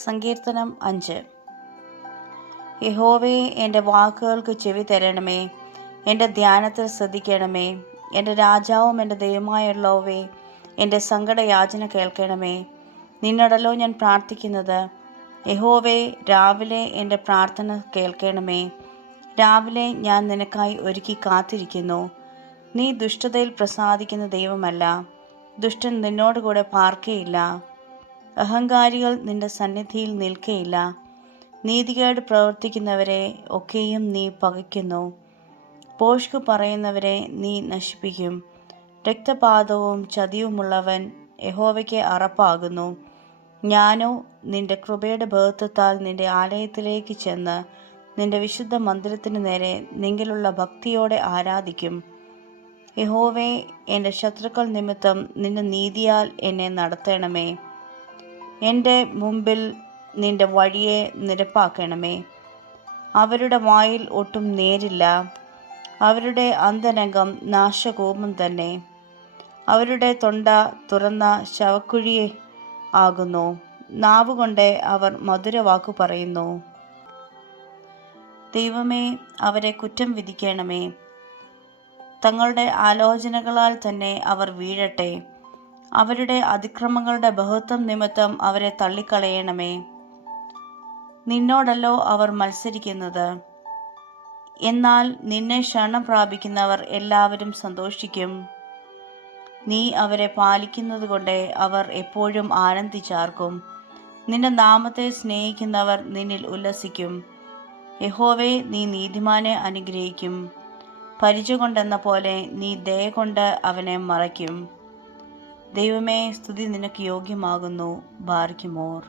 സങ്കീർത്തനം 5. യഹോവേ, എൻ്റെ വാക്കുകൾക്ക് ചെവി തരണമേ, എൻ്റെ ധ്യാനത്തിൽ ശ്രദ്ധിക്കണമേ. എൻ്റെ രാജാവും എൻ്റെ ദൈവമായുള്ളവേ, എൻ്റെ സങ്കടയാചന കേൾക്കണമേ. നിന്നോടല്ലോ ഞാൻ പ്രാർത്ഥിക്കുന്നത്. യഹോവേ, രാവിലെ എൻ്റെ പ്രാർത്ഥന കേൾക്കണമേ. രാവിലെ ഞാൻ നിനക്കായി ഒരുക്കി കാത്തിരിക്കുന്നു. നീ ദുഷ്ടതയിൽ പ്രസാദിക്കുന്ന ദൈവമല്ല, ദുഷ്ടൻ നിന്നോടുകൂടെ പാർക്കയില്ല. അഹങ്കാരികൾ നിന്റെ സന്നിധിയിൽ നിൽക്കയില്ല. നീതികേട് പ്രവർത്തിക്കുന്നവരെ ഒക്കെയും നീ പകയ്ക്കുന്നു. ഭോഷ്ക് പറയുന്നവരെ നീ നശിപ്പിക്കും. രക്തപാതവും ചതിയുമുള്ളവൻ യഹോവയ്ക്ക് അറപ്പാകുന്നു. ഞാനോ നിന്റെ കൃപയുടെ ബഹുത്വത്താൽ നിന്റെ ആലയത്തിലേക്ക് ചെന്ന് നിന്റെ വിശുദ്ധ മന്ദിരത്തിനു നേരെ നിങ്കിലുള്ള ഭക്തിയോടെ ആരാധിക്കും. യഹോവേ, എൻ്റെ ശത്രുക്കൾ നിമിത്തം നിന്റെ നീതിയാൽ എന്നെ നടത്തണമേ. എൻ്റെ മുമ്പിൽ നിന്റെ വഴിയെ നിരപ്പാക്കണമേ. അവരുടെ വായിൽ ഒട്ടും നേരില്ല, അവരുടെ അന്തരംഗം നാശകൂപം തന്നെ. അവരുടെ തൊണ്ട തുറന്ന ശവക്കുഴി ആകുന്നു. നാവുകൊണ്ട് അവർ മധുരവാക്കു പറയുന്നു. ദൈവമേ, അവരെ കുറ്റം വിധിക്കണമേ. തങ്ങളുടെ ആലോചനകളാൽ തന്നെ അവർ വീഴട്ടെ. അവരുടെ അതിക്രമങ്ങളുടെ ബഹുത്വം നിമിത്തം അവരെ തള്ളിക്കളയണമേ. നിന്നോടല്ലോ അവർ മത്സരിക്കുന്നത്. എന്നാൽ നിന്നെ ശരണം പ്രാപിക്കുന്നവർ എല്ലാവരും സന്തോഷിക്കും. നീ അവരെ പാലിക്കുന്നതുകൊണ്ട് അവർ എപ്പോഴും ആനന്ദിച്ചാർക്കും. നിന്റെ നാമത്തെ സ്നേഹിക്കുന്നവർ നിന്നിൽ ഉല്ലസിക്കും. യഹോവേ, നീ നീതിമാനെ അനുഗ്രഹിക്കും. പരിച കൊണ്ടെന്ന പോലെ നീ ദയ കൊണ്ട് അവനെ മറയ്ക്കും. ദൈവമേ, സ്തുതി നിനക്ക് യോഗ്യമാകുന്നു. ബാർക്കുമോർ.